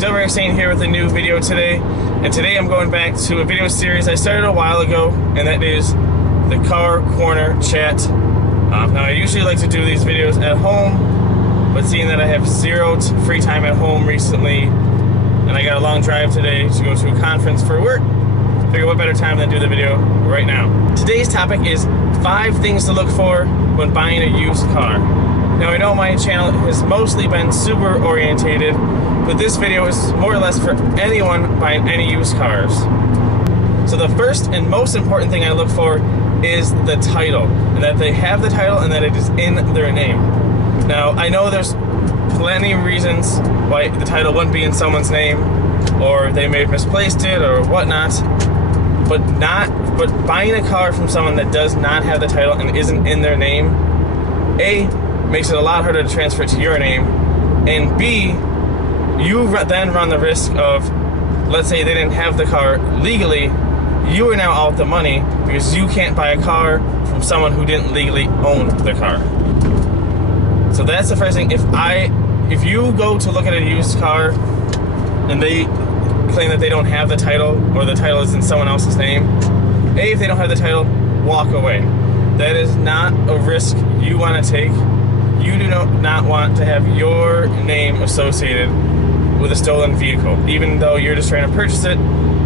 Saying here with a new video today, and today I'm going back to a video series I started a while ago, and that is the Car Corner Chat. Now I usually like to do these videos at home, but seeing that I have zero free time at home recently, and I got a long drive today to go to a conference for work, figure what better time than do the video right now. Today's topic is 5 things to look for when buying a used car. Now I know my channel has mostly been super orientated, but this video is more or less for anyone buying any used cars. So the first and most important thing I look for is the title, and that they have the title and that it is in their name. Now I know there's plenty of reasons why the title wouldn't be in someone's name, or they may have misplaced it or whatnot, but buying a car from someone that does not have the title and isn't in their name, A, makes it a lot harder to transfer it to your name, and B, you then run the risk of, let's say they didn't have the car legally, you are now out the money because you can't buy a car from someone who didn't legally own the car. So that's the first thing. If you go to look at a used car and they claim that they don't have the title, or the title is in someone else's name, A, if they don't have the title, walk away. That is not a risk you want to take. You do not want to have your name associated with a stolen vehicle. Even though you're just trying to purchase it,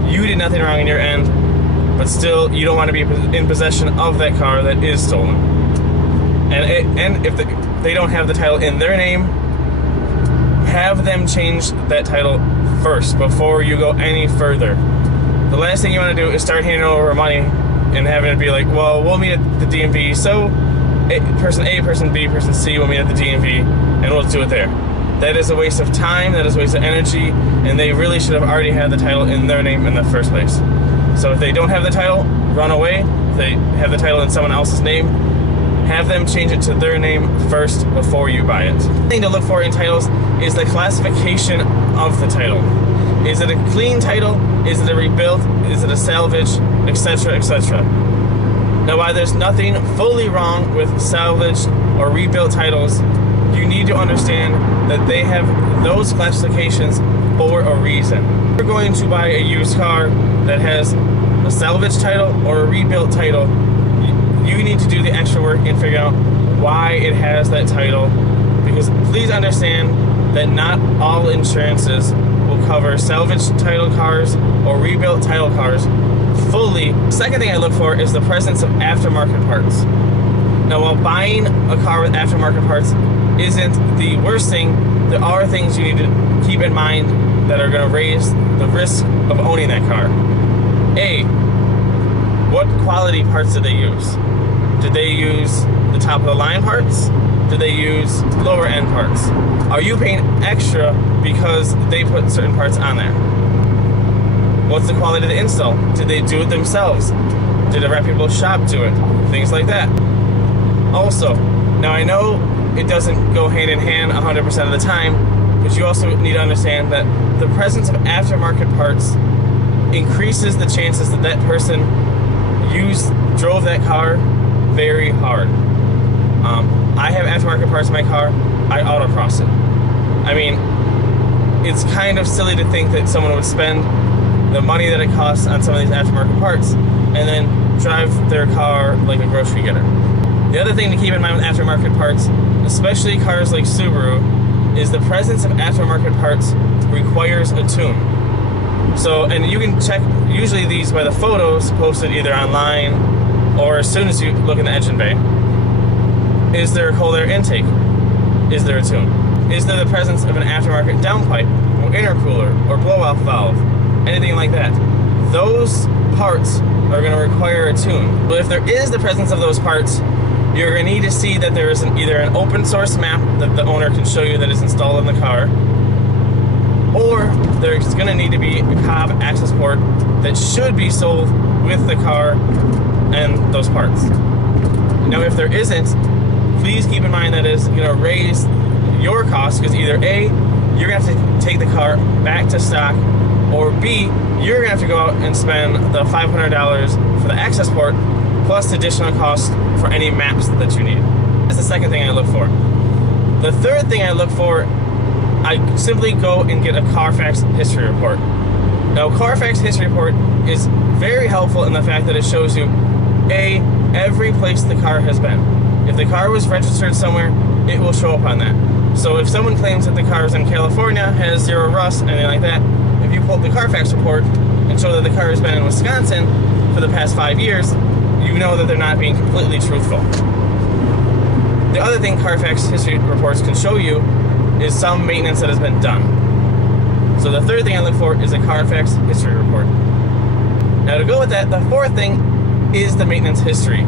you did nothing wrong on your end, but still you don't want to be in possession of that car that is stolen. And if they don't have the title in their name, have them change that title first before you go any further. The last thing you want to do is start handing over money and having it be like, well, we'll meet at the DMV, so person A, person B, person C will meet at the DMV, and we'll do it there. That is a waste of time, that is a waste of energy, and they really should have already had the title in their name in the first place. So if they don't have the title, run away. If they have the title in someone else's name, have them change it to their name first before you buy it. The thing to look for in titles is the classification of the title. Is it a clean title? Is it a rebuilt? Is it a salvage? Etc., etc. Now, while there's nothing fully wrong with salvaged or rebuilt titles, you need to understand that they have those classifications for a reason. If you're going to buy a used car that has a salvage title or a rebuilt title, you need to do the extra work and figure out why it has that title, because please understand that not all insurances will cover salvage title cars or rebuilt title cars fully. Second thing I look for is the presence of aftermarket parts. Now, while buying a car with aftermarket parts isn't the worst thing, there are things you need to keep in mind that are going to raise the risk of owning that car. A, what quality parts did they use? Did they use the top of the line parts? Did they use lower end parts? Are you paying extra because they put certain parts on there? What's the quality of the install? Did they do it themselves? Did a reputable shop do it? Things like that. Also, now I know it doesn't go hand in hand 100% of the time, but you also need to understand that the presence of aftermarket parts increases the chances that that person drove that car very hard. I have aftermarket parts in my car. I autocross it. I mean, it's kind of silly to think that someone would spend the money that it costs on some of these aftermarket parts and then drive their car like a grocery getter. The other thing to keep in mind with aftermarket parts, especially cars like Subaru, is the presence of aftermarket parts requires a tune. So, and you can check usually these by the photos posted either online or as soon as you look in the engine bay. Is there a cold air intake? Is there a tune? Is there the presence of an aftermarket downpipe or intercooler or blow-off valve? Anything like that. Those parts are going to require a tune. But if there is the presence of those parts, you're going to need to see that there is either an open source map that the owner can show you that is installed in the car, or there's going to need to be a cob access port that should be sold with the car and those parts. Now, if there isn't, please keep in mind that it's going to raise your costs, because either A, you're going to have to take the car back to stock, or B, you're going to have to go out and spend the $500 for the access port, plus additional costs for any maps that you need. That's the second thing I look for. The third thing I look for I simply go and get a Carfax history report. Now, Carfax history report is very helpful in the fact that it shows you, A, every place the car has been. If the car was registered somewhere, it will show up on that. So if someone claims that the car is in California, has zero rust, anything like that, if you pull up the Carfax report and show that the car has been in Wisconsin for the past 5 years, you know that they're not being completely truthful. The other thing Carfax history reports can show you is some maintenance that has been done. So the third thing I look for is a Carfax history report. Now to go with that, the fourth thing is the maintenance history.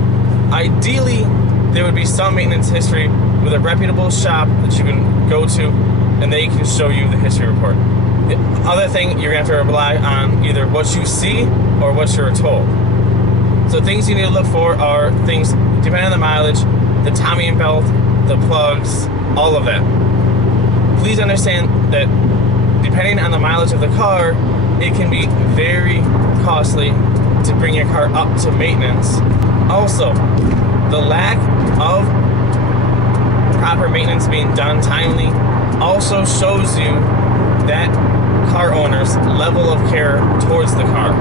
Ideally, there would be some maintenance history with a reputable shop that you can go to and they can show you the history report. The other thing, you're going to have to rely on either what you see or what you're told. So things you need to look for are things depending on the mileage, the timing belt, the plugs, all of that. Please understand that depending on the mileage of the car, it can be very costly to bring your car up to maintenance. Also, the lack of proper maintenance being done timely also shows you that car owner's level of care towards the car.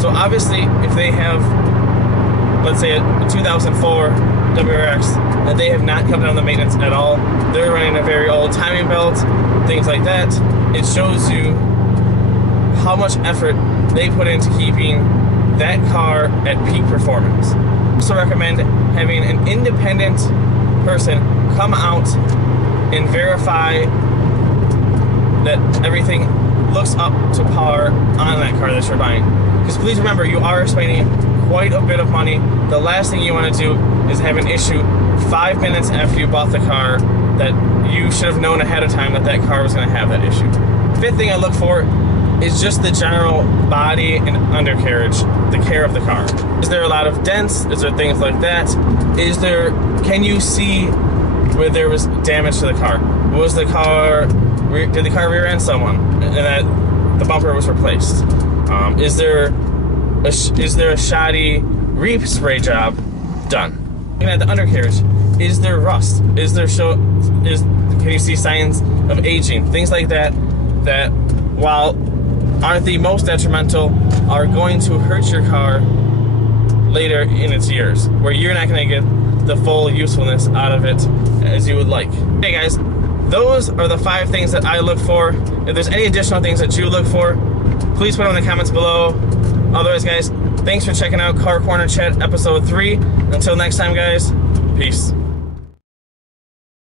So obviously, if they have, let's say, a 2004 WRX that they have not come down the maintenance at all, they're running a very old timing belt, things like that, it shows you how much effort they put into keeping that car at peak performance. I also recommend having an independent person come out and verify that everything looks up to par on that car that you're buying. Because please remember, you are spending quite a bit of money. The last thing you want to do is have an issue 5 minutes after you bought the car that you should have known ahead of time that that car was going to have that issue. Fifth thing I look for is just the general body and undercarriage, the care of the car. Is there a lot of dents? Is there things like that? Can you see where there was damage to the car? Did the car rear end someone and that the bumper was replaced? Is there a shoddy reef spray job done? Looking at the undercarriage, is there rust? Can you see signs of aging? Things like that while aren't the most detrimental, are going to hurt your car later in its years, where you're not going to get the full usefulness out of it as you would like. Hey guys, those are the 5 things that I look for. If there's any additional things that you look for, please put them in the comments below. Otherwise guys, thanks for checking out Car Corner Chat episode 3. Until next time guys, peace.